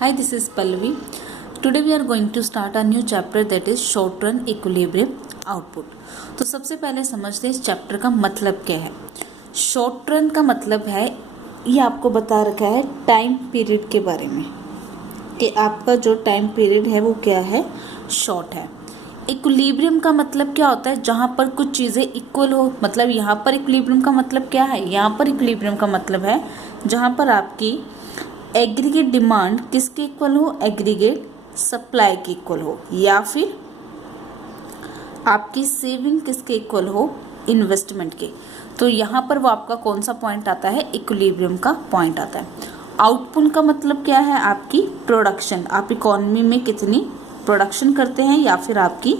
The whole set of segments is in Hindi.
Hi, this is Pallavi. Today we are going to start a new chapter that is short run equilibrium output. तो सबसे पहले समझते हैं इस चैप्टर का मतलब क्या है। शॉर्ट रन का मतलब है, ये आपको बता रखा है टाइम पीरियड के बारे में कि आपका जो टाइम पीरियड है वो क्या है, शॉर्ट है। इक्विलिब्रियम का मतलब क्या होता है, जहाँ पर कुछ चीज़ें इक्वल हो। मतलब यहाँ पर इक्विलिब्रियम का मतलब क्या है, यहाँ पर इक्विलिब्रियम का मतलब है जहाँ पर आपकी एग्रीगेट डिमांड किसके इक्वल हो, एग्रीगेट सप्लाई के इक्वल हो, या फिर आपकी सेविंग किसके इक्वल हो, इन्वेस्टमेंट के। तो यहाँ पर वो आपका कौन सा पॉइंट आता है, इक्विलिब्रियम का पॉइंट आता है। आउटपुट का मतलब क्या है, आपकी प्रोडक्शन, आप इकोनॉमी में कितनी प्रोडक्शन करते हैं, या फिर आपकी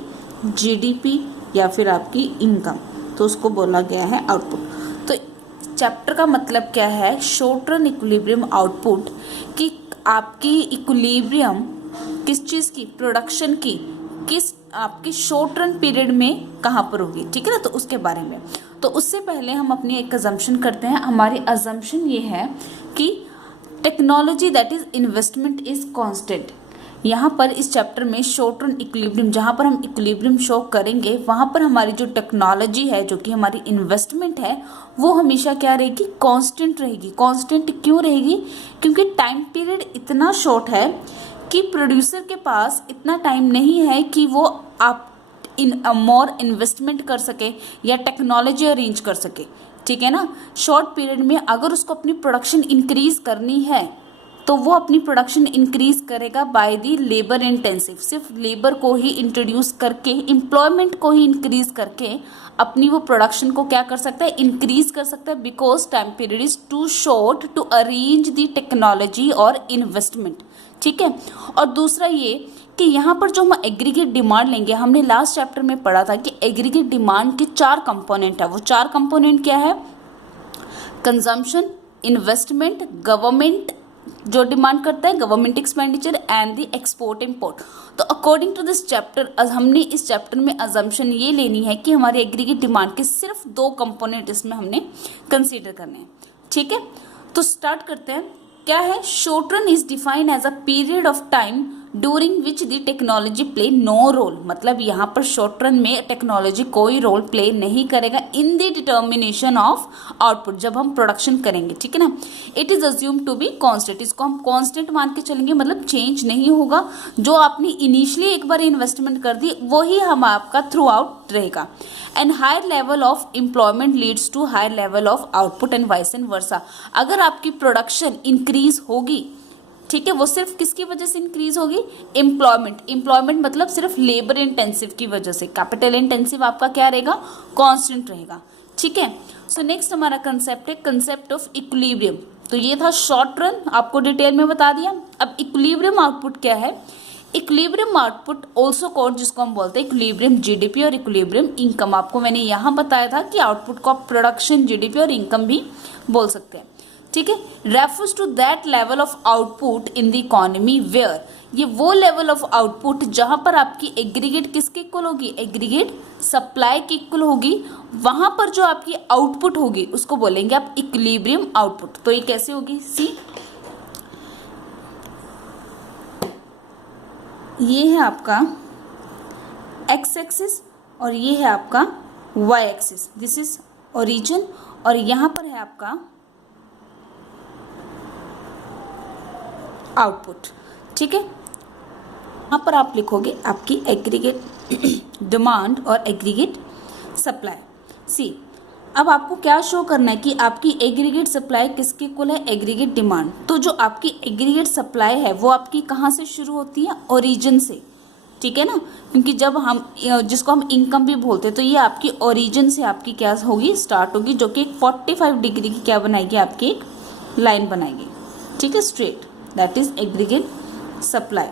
जीडीपी, या फिर आपकी इनकम, तो उसको बोला गया है आउटपुट। तो चैप्टर का मतलब क्या है, शॉर्ट रन इक्विलिब्रियम आउटपुट, कि आपकी इक्विलिब्रियम किस चीज़ की, प्रोडक्शन की, किस आपकी शॉर्ट रन पीरियड में कहाँ पर होगी, ठीक है ना। तो उसके बारे में, तो उससे पहले हम अपनी एक अजम्पशन करते हैं। हमारी अजम्पशन ये है कि technology that is investment is constant. यहाँ पर इस चैप्टर में शॉर्ट रन इक्विलिब्रियम, जहाँ पर हम इक्विलिब्रियम शो करेंगे, वहाँ पर हमारी जो टेक्नोलॉजी है, जो कि हमारी इन्वेस्टमेंट है, वो हमेशा क्या रहेगी, कांस्टेंट रहेगी। कांस्टेंट क्यों रहेगी, क्योंकि टाइम पीरियड इतना शॉर्ट है कि प्रोड्यूसर के पास इतना टाइम नहीं है कि वो आप मोर इन्वेस्टमेंट कर सके या टेक्नोलॉजी अरेंज कर सके, ठीक है ना। शॉर्ट पीरियड में अगर उसको अपनी प्रोडक्शन इंक्रीज करनी है तो वो अपनी प्रोडक्शन इंक्रीज करेगा बाय दी लेबर इंटेंसिव, सिर्फ लेबर को ही इंट्रोड्यूस करके, एम्प्लॉयमेंट को ही इंक्रीज करके अपनी वो प्रोडक्शन को क्या कर सकता है, इंक्रीज कर सकता है, because time period is too short to arrange the technology और इन्वेस्टमेंट, ठीक है। और दूसरा ये कि यहाँ पर जो हम एग्रीगेट डिमांड लेंगे, हमने लास्ट चैप्टर में पढ़ा था कि एग्रीगेट डिमांड के 4 कंपोनेंट है। वो 4 कंपोनेंट क्या है, कंजम्पशन, इन्वेस्टमेंट, गवर्नमेंट जो डिमांड करता है, government expenditure, and the export import. तो अकॉर्डिंग टू दिस चैप्टर, हमने इस चैप्टर में अजम्पशन ये लेनी है कि हमारी एग्रीगेट डिमांड के सिर्फ 2 कंपोनेंट इसमें हमने कंसीडर करने हैं, ठीक है। तो स्टार्ट करते हैं। क्या है, short run is defined as a period of time during which the technology play no role. मतलब यहाँ पर शॉर्ट रन में टेक्नोलॉजी कोई रोल प्ले नहीं करेगा in the determination of output, जब हम प्रोडक्शन करेंगे, ठीक है ना। It is assume to be constant, इसको हम कांस्टेंट मान के चलेंगे, मतलब चेंज नहीं होगा। जो आपने इनिशियली एक बार इन्वेस्टमेंट कर दी वही हम आपका थ्रू आउट रहेगा। And higher level of employment leads to higher level of output and vice and versa. अगर आपकी प्रोडक्शन इंक्रीज होगी, ठीक है, वो सिर्फ किसकी वजह से इंक्रीज होगी, एम्प्लॉयमेंट मतलब सिर्फ लेबर इंटेंसिव की वजह से। कैपिटल इंटेंसिव आपका क्या रहेगा, कांस्टेंट रहेगा, ठीक है। सो नेक्स्ट हमारा कंसेप्ट है कंसेप्ट ऑफ इक्विलिब्रियम। तो ये था शॉर्ट रन, आपको डिटेल में बता दिया। अब इक्विलिब्रियम आउटपुट क्या है, इक्विलिब्रियम आउटपुट ऑल्सो कॉल्ड, जिसको हम बोलते हैं इक्विलिब्रियम जीडीपी और इक्विलिब्रियम इनकम। आपको मैंने यहाँ बताया था कि आउटपुट को आप प्रोडक्शन, जीडीपी और इनकम भी बोल सकते हैं, ठीक है। Refers to that level of output in the economy where, ये वो लेवल ऑफ आउटपुट जहां पर आपकी एग्रीगेट किसके इक्वल होगी, एग्रीगेट सप्लाई की इक्वल होगी, वहां पर जो आपकी आउटपुट होगी उसको बोलेंगे आप इक्विलिब्रियम आउटपुट। तो ये कैसे होगी, सी ये है आपका एक्स एक्सिस और ये है आपका Y axis, this is origin, और यहां पर है आपका आउटपुट, ठीक है। यहाँ पर आप लिखोगे आपकी एग्रीगेट डिमांड और एग्रीगेट सप्लाई। सी अब आपको क्या शो करना है कि आपकी एग्रीगेट सप्लाई किसके इक्वल है, एग्रीगेट डिमांड। तो जो आपकी एग्रीगेट सप्लाई है वो आपकी कहाँ से शुरू होती है, ओरिजिन से, ठीक है ना। क्योंकि जब हम जिसको हम इनकम भी बोलते हैं, तो ये आपकी ओरिजिन से आपकी क्या होगी, स्टार्ट होगी, जो कि 45 डिग्री की क्या बनाएगी, आपकी एक लाइन बनाएगी, ठीक है, straight, that is aggregate supply,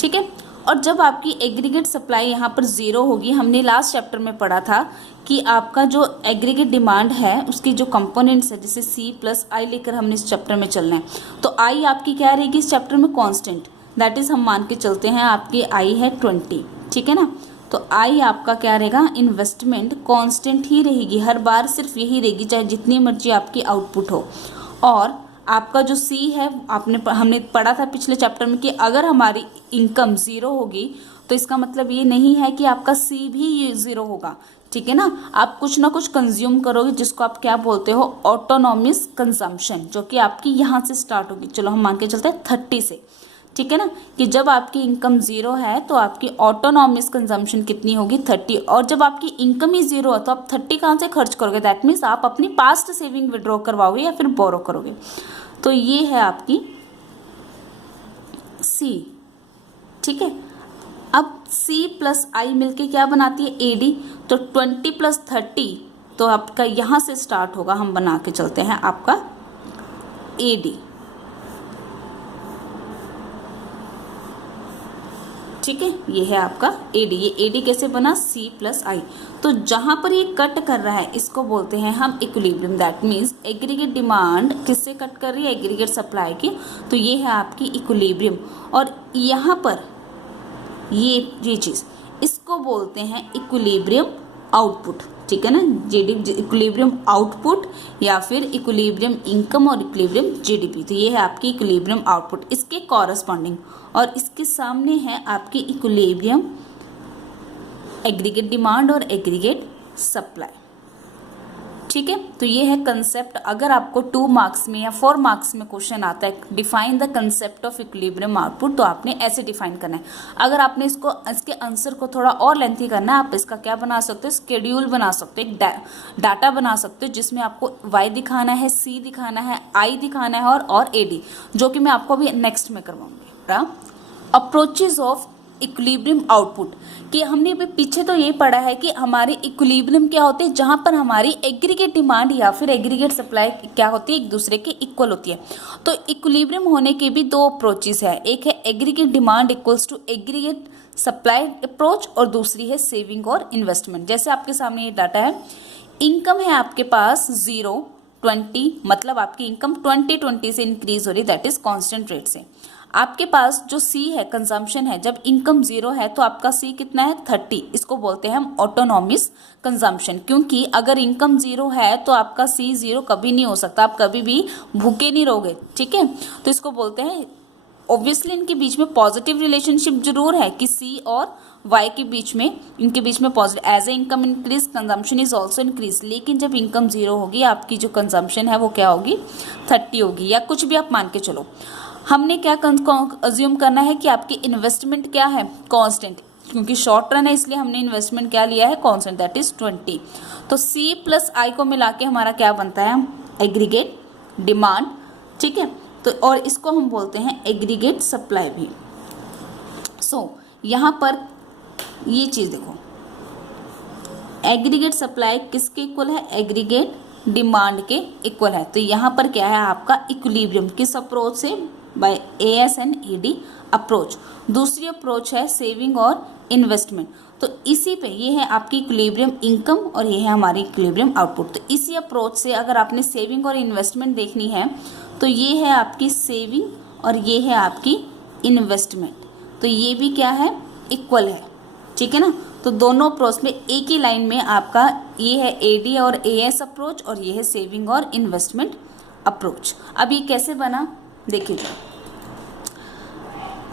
ठीक है। और जब आपकी एग्रीगेट सप्लाई यहाँ पर 0 होगी, हमने लास्ट चैप्टर में पढ़ा था कि आपका जो एग्रीगेट डिमांड है उसकी जो कंपोनेंट्स है, जैसे C प्लस I लेकर हमने इस चैप्टर में चलना है, तो I आपकी क्या रहेगी इस चैप्टर में, कांस्टेंट, दैट इज हम मान के चलते हैं आपकी I है 20, ठीक है ना। तो I आपका क्या रहेगा, इन्वेस्टमेंट कांस्टेंट ही रहेगी, हर बार सिर्फ यही रहेगी, चाहे जितनी मर्जी आपकी आउटपुट हो। और आपका जो सी है, हमने पढ़ा था पिछले चैप्टर में कि अगर हमारी इनकम ज़ीरो होगी तो इसका मतलब ये नहीं है कि आपका सी भी ज़ीरो होगा, ठीक है ना। आप कुछ ना कुछ कंज्यूम करोगे जिसको आप क्या बोलते हो, ऑटोनॉमस कंजम्पशन, जो कि आपकी यहाँ से स्टार्ट होगी। चलो हम मान के चलते हैं 30 से, ठीक है ना, कि जब आपकी इनकम ज़ीरो है तो आपकी ऑटोनॉमस कंजम्पशन कितनी होगी, 30। और जब आपकी इनकम ही ज़ीरो है तो आप 30 कहाँ से खर्च करोगे, दैट मीन्स आप अपनी पास्ट सेविंग विड्रॉ करवाओगे या फिर बोरो करोगे। तो ये है आपकी सी, ठीक है। अब सी प्लस आई मिलके क्या बनाती है, एडी। तो 20 प्लस 30 तो आपका यहाँ से स्टार्ट होगा, हम बना के चलते हैं आपका एडी, ठीक है। ये है आपका एडी। ये एडी कैसे बना, सी प्लस आई। तो जहां पर ये कट कर रहा है इसको बोलते हैं हम equilibrium, that means aggregate demand किससे कट कर रही है, एग्रीगेट सप्लाई की। तो ये है आपकी इक्विलिब्रियम। और यहाँ पर ये चीज़ इसको बोलते हैं इक्विलिब्रियम आउटपुट, ठीक है ना। जीडीपी इक्विलिब्रियम आउटपुट या फिर इक्विलिब्रियम इनकम और इक्विलिब्रियम जीडीपी। तो ये है आपकी इक्विलिब्रियम आउटपुट, इसके कॉरस्पॉन्डिंग। और इसके सामने है आपकी इक्विलिब्रियम एग्रीगेट डिमांड और एग्रीगेट सप्लाई, ठीक है। तो ये है कंसेप्ट। अगर आपको 2 मार्क्स में या 4 मार्क्स में क्वेश्चन आता है define the concept of equilibrium output, तो आपने ऐसे डिफाइन करना है। अगर आपने इसके आंसर को थोड़ा और लेंथी करना है, आप इसका क्या बना सकते हो, स्केड्यूल बना सकते हो, एक डाटा बना सकते हो जिसमें आपको वाई दिखाना है, सी दिखाना है, आई दिखाना है और एडी, जो कि मैं आपको अभी नेक्स्ट में करवाऊंगी। अप्रोचेज ऑफ इक्विलिब्रियम आउटपुट, कि हमने अभी पीछे तो ये पढ़ा है कि हमारे इक्विलिब्रियम क्या होते हैं, जहां पर हमारी एग्रीगेट डिमांड या फिर एग्रीगेट सप्लाई क्या होती है, एक दूसरे के इक्वल होती है। तो इक्विलिब्रियम होने के भी 2 अप्रोचेस है, एक है aggregate demand equals to aggregate supply approach और दूसरी है सेविंग और इन्वेस्टमेंट। जैसे आपके सामने ये डाटा है, इनकम है आपके पास 0, 20, मतलब आपकी इनकम 20 से इंक्रीज हो रही, दैट इज कॉन्स्टेंट रेट से। आपके पास जो सी है, कंजम्पशन है, जब इनकम 0 है तो आपका सी कितना है, 30। इसको बोलते हैं हम ऑटोनॉमस कंजम्पशन, क्योंकि अगर इनकम 0 है तो आपका सी 0 कभी नहीं हो सकता, आप कभी भी भूखे नहीं रहोगे, ठीक है। तो इसको बोलते हैं, ऑब्वियसली इनके बीच में पॉजिटिव रिलेशनशिप जरूर है कि सी और वाई के बीच में, इनके बीच में positive, as a income increase consumption is also increase. लेकिन जब इनकम 0 होगी, आपकी जो कंजम्पशन है वो क्या होगी, 30 होगी, या कुछ भी आप मान के चलो। हमने क्या अज्यूम करना है कि आपकी इन्वेस्टमेंट क्या है, कांस्टेंट, क्योंकि शॉर्ट रन है इसलिए हमने इन्वेस्टमेंट क्या लिया है, कांस्टेंट, दैट इज 20। तो सी प्लस आई को मिला के हमारा क्या बनता है, एग्रीगेट डिमांड, ठीक है। तो और इसको हम बोलते हैं एग्रीगेट सप्लाई भी। सो यहाँ पर ये चीज देखो, एग्रीगेट सप्लाई किसके इक्वल है, एग्रीगेट डिमांड के इक्वल है। तो यहाँ पर क्या है आपका इक्विलिब्रियम, किस अप्रोच से, by AS and ED approach. दूसरी अप्रोच है सेविंग और इन्वेस्टमेंट। तो इसी पे ये है आपकी इक्विलिब्रियम इनकम और ये है हमारी इक्विलिब्रियम आउटपुट। तो इसी अप्रोच से अगर आपने सेविंग और इन्वेस्टमेंट देखनी है तो ये है आपकी सेविंग और ये है आपकी इन्वेस्टमेंट। तो ये भी क्या है, इक्वल है, ठीक है ना। तो दोनों अप्रोच में एक ही लाइन में आपका ये है एडी और एएस अप्रोच और ये है सेविंग और इन्वेस्टमेंट अप्रोच। अब ये कैसे बना देखिए,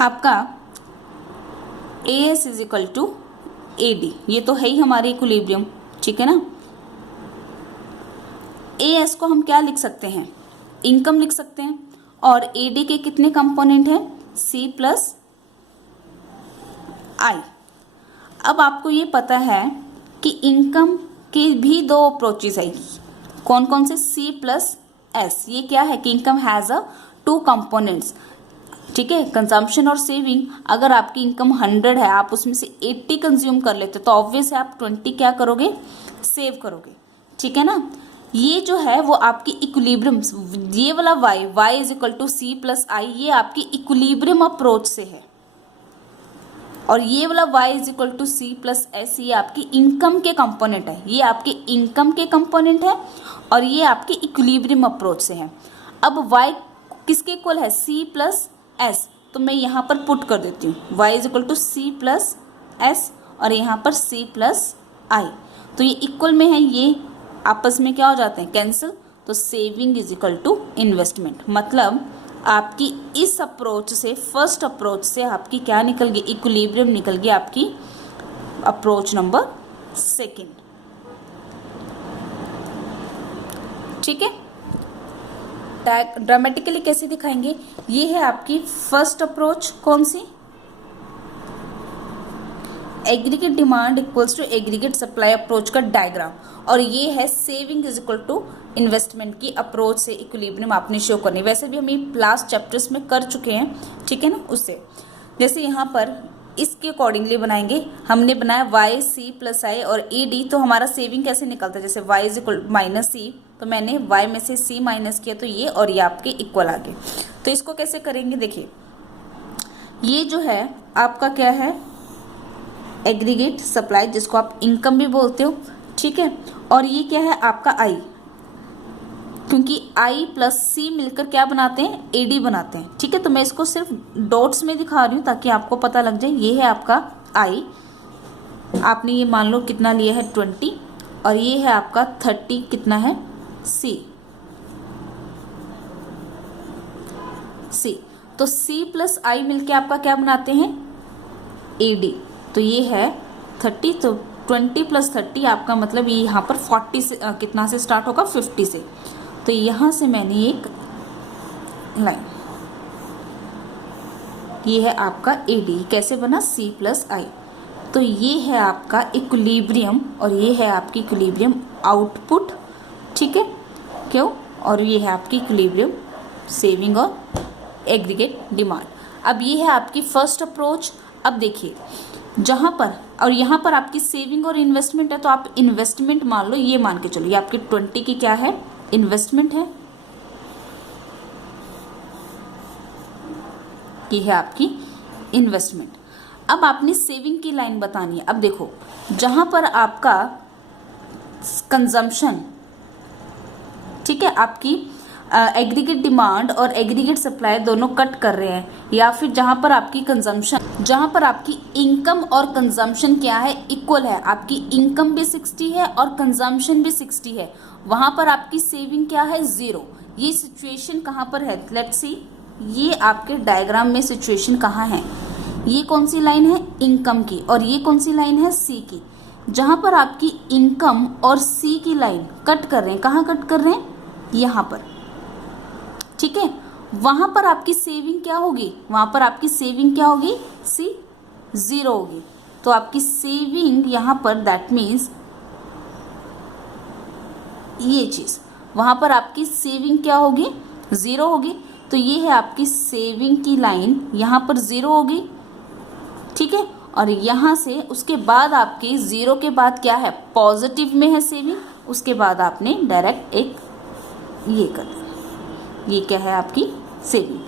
आपका AS is equal to AD, ये तो है ही हमारे इक्विलिब्रियम, ठीक है ना। एएस को हम क्या लिख सकते हैं, इनकम लिख सकते हैं, और एडी के कितने कंपोनेंट हैं, सी प्लस आई। अब आपको ये पता है कि इनकम के भी 2 अप्रोचेज आएगी, कौन कौन से, सी प्लस एस। ये क्या है कि इनकम हैज़ अ 2 कंपोनेंट्स, ठीक है, कंजम्पशन और सेविंग। अगर आपकी इनकम 100 है, आप उसमें से 80 कंज्यूम कर लेते तो ऑब्वियस है आप 20 क्या करोगे, सेव करोगे, ठीक है ना। ये जो है वो आपकी इक्विलिब्रियम, ये वाला y is equal to C plus I, ये आपकी इक्विलिब्रियम अप्रोच से है, और ये वाला y is equal to C plus S, ये आपकी इनकम के कंपोनेंट है, ये आपके इनकम के कंपोनेंट है और ये आपके इक्विलिब्रियम अप्रोच से है। अब y किसके इक्वल है, c प्लस एस, तो मैं यहाँ पर पुट कर देती हूँ y is equal to C plus S और यहाँ पर c प्लस आई। तो ये इक्वल में है, ये आपस में क्या हो जाते हैं, कैंसिल। तो saving is equal to investment. मतलब आपकी इस अप्रोच से, फर्स्ट अप्रोच से आपकी क्या निकल गई, इक्विलिब्रियम निकल गई आपकी अप्रोच नंबर सेकंड। ठीक है, ड्रामेटिकली कैसे दिखाएंगे, ये है आपकी फर्स्ट अप्रोच, कौन सी, aggregate demand equals to aggregate supply approach का डायग्राम, और ये है saving is equal to investment की अप्रोच से इक्विलिब्रियम आपने शो करनी। वैसे भी हम ये लास्ट चैप्टर्स में कर चुके हैं, ठीक है ना। उससे जैसे यहाँ पर इसके अकॉर्डिंगली बनाएंगे, हमने बनाया वाई सी प्लस आई और ई डी, तो हमारा सेविंग कैसे निकलता है, जैसे वाई इज इक्वल माइनस सी, तो मैंने वाई में से सी माइनस किया तो ये और ये आपके इक्वल आ गए। तो इसको कैसे करेंगे, देखिए ये जो है आपका क्या है, एग्रीगेट सप्लाई, जिसको आप इनकम भी बोलते हो, ठीक है। और ये क्या है आपका आई, क्योंकि आई प्लस सी मिलकर क्या बनाते हैं, एडी बनाते हैं, ठीक है। तो मैं इसको सिर्फ डॉट्स में दिखा रही हूँ ताकि आपको पता लग जाए। ये है आपका आई, आपने ये मान लो कितना लिया है 20, और ये है आपका 30 कितना है सी, सी तो सी प्लस आई मिलके आपका क्या बनाते हैं, एडी। तो ये है 30, तो 20 प्लस 30 आपका मतलब ये यहाँ पर 40 से कितना से स्टार्ट होगा, 50 से। तो यहाँ से मैंने एक लाइन, ये है आपका एडी, कैसे बना, सी प्लस आई। तो ये है आपका इक्विलिब्रियम और ये है आपकी इक्विलिब्रियम आउटपुट, ठीक है, क्यों, और ये है आपकी इक्विलिब्रियम सेविंग और एग्रीगेट डिमांड। अब ये है आपकी फर्स्ट अप्रोच। अब देखिए जहाँ पर और यहाँ पर आपकी सेविंग और इन्वेस्टमेंट है, तो आप इन्वेस्टमेंट मान लो, ये मान के चलो ये आपकी 20 की क्या है, इन्वेस्टमेंट है, ये है आपकी इन्वेस्टमेंट। अब आपने सेविंग की लाइन बतानी है। अब देखो जहाँ पर आपका कंजम्पशन, ठीक है, आपकी एग्रीगेट डिमांड और एग्रीगेट सप्लाई दोनों कट कर रहे हैं, या फिर जहाँ पर आपकी कंजम्पशन, जहाँ पर आपकी इनकम और कंजम्पशन क्या है, इक्वल है, आपकी इनकम भी 60 है और कंजम्पशन भी 60 है, वहाँ पर आपकी सेविंग क्या है, 0। ये सिचुएशन कहाँ पर है, लेट्स सी, ये आपके डायग्राम में सिचुएशन कहाँ है, ये कौन सी लाइन है, इनकम की, और ये कौन सी लाइन है, सी की। जहाँ पर आपकी इनकम और सी की लाइन कट कर रहे हैं, कहाँ कट कर रहे हैं, यहाँ पर, ठीक है। वहां पर आपकी सेविंग क्या होगी, वहां पर आपकी सेविंग क्या होगी, सी 0 होगी। तो आपकी सेविंग यहां पर, दैट मीन्स ये चीज, वहां पर आपकी सेविंग क्या होगी, 0 होगी। तो ये है आपकी सेविंग की लाइन, यहां पर 0 होगी, ठीक है। और यहां से उसके बाद आपकी 0 के बाद क्या है, पॉजिटिव में है सेविंग, उसके बाद आपने डायरेक्ट एक ये कर दिया, ये क्या है आपकी सेविंग।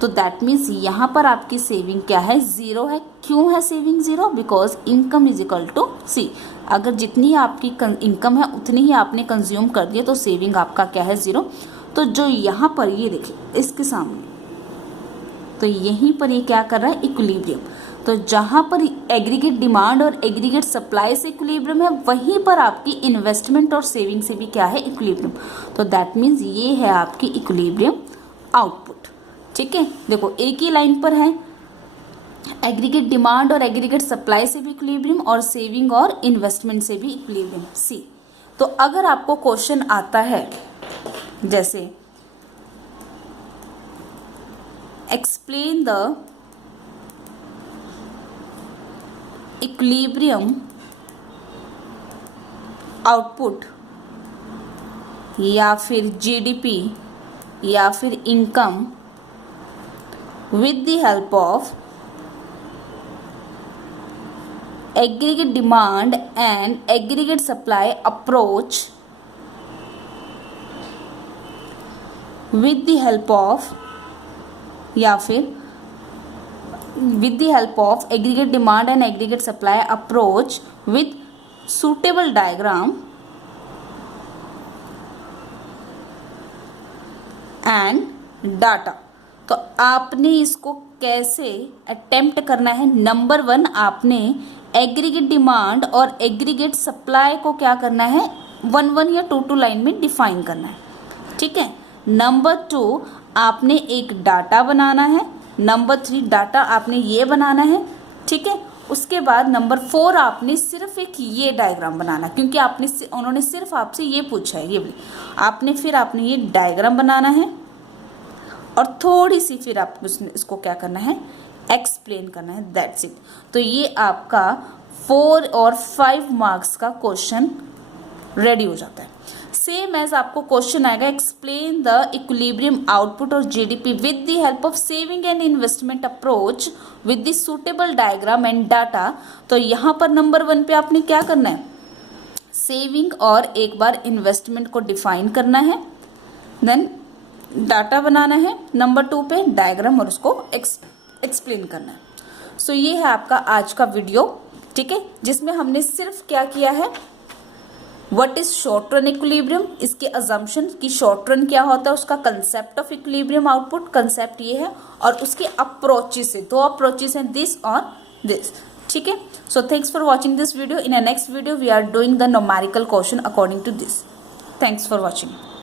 तो दैट मीन्स यहाँ पर आपकी सेविंग क्या है, 0 है। क्यों है saving 0, because income is equal to C. अगर जितनी आपकी इनकम है उतनी ही आपने कंज्यूम कर दिया, तो सेविंग आपका क्या है, 0। तो जो यहाँ पर ये देखिए इसके सामने, तो यहीं पर ये क्या कर रहा है, इक्विलिब्रियम। तो जहाँ पर एग्रीगेट डिमांड और एग्रीगेट सप्लाई से इक्विलिब्रियम है, वहीं पर आपकी इन्वेस्टमेंट और सेविंग से भी क्या है, इक्विलिब्रियम। तो दैट मीन्स ये है आपकी इक्विलिब्रियम आउटपुट, ठीक है। देखो एक ही लाइन पर है, एग्रीगेट डिमांड और एग्रीगेट सप्लाई से भी इक्विलिब्रियम और सेविंग और इन्वेस्टमेंट से भी इक्विलिब्रियम, सी। तो अगर आपको क्वेश्चन आता है जैसे एक्सप्लेन द इक्विलिब्रियम आउटपुट, या फिर जीडीपी, या फिर income with the help of aggregate demand and aggregate supply approach, with the help of, या फिर with the help of aggregate demand and aggregate supply approach with suitable diagram and data। तो आपने इसको कैसे अटेम्प्ट करना है, नंबर 1 आपने एग्रीगेट डिमांड और एग्रीगेट सप्लाई को क्या करना है, 1-1 या 2-2 लाइन में डिफाइन करना है। ठीक है। नंबर 2 आपने एक डाटा बनाना है। नंबर 3 डाटा आपने ये बनाना है, ठीक है। उसके बाद नंबर 4 आपने सिर्फ एक ये डायग्राम बनाना, क्योंकि उन्होंने सिर्फ आपसे ये पूछा है, ये आपने ये डायग्राम बनाना है और थोड़ी सी फिर आपको इसको क्या करना है, एक्सप्लेन करना है, दैट्स इट। तो ये आपका 4 और 5 मार्क्स का क्वेश्चन रेडी हो जाता है। सेम एज आपको क्वेश्चन आएगा, एक्सप्लेन द इक्विलिब्रियम आउटपुट और GDP with the help of saving and investment approach with the suitable diagram and data. तो यहाँ पर नंबर 1 पे आपने क्या करना है, सेविंग और एक बार इन्वेस्टमेंट को डिफाइन करना है, देन डाटा बनाना है, नंबर 2 पे डायग्राम और उसको एक्सप्लेन करना है। सो ये है आपका आज का वीडियो, ठीक है, जिसमें हमने सिर्फ क्या किया है, what is short run equilibrium, इसके अजम्पशन कि शॉर्ट रन क्या होता है, उसका concept of equilibrium output, concept ये है, और उसके अप्रोचेस है, 2 अप्रोचेस हैं, दिस और दिस, ठीक है। So thanks for watching this video. In a next video we are doing the numerical question according to this. Thanks for watching.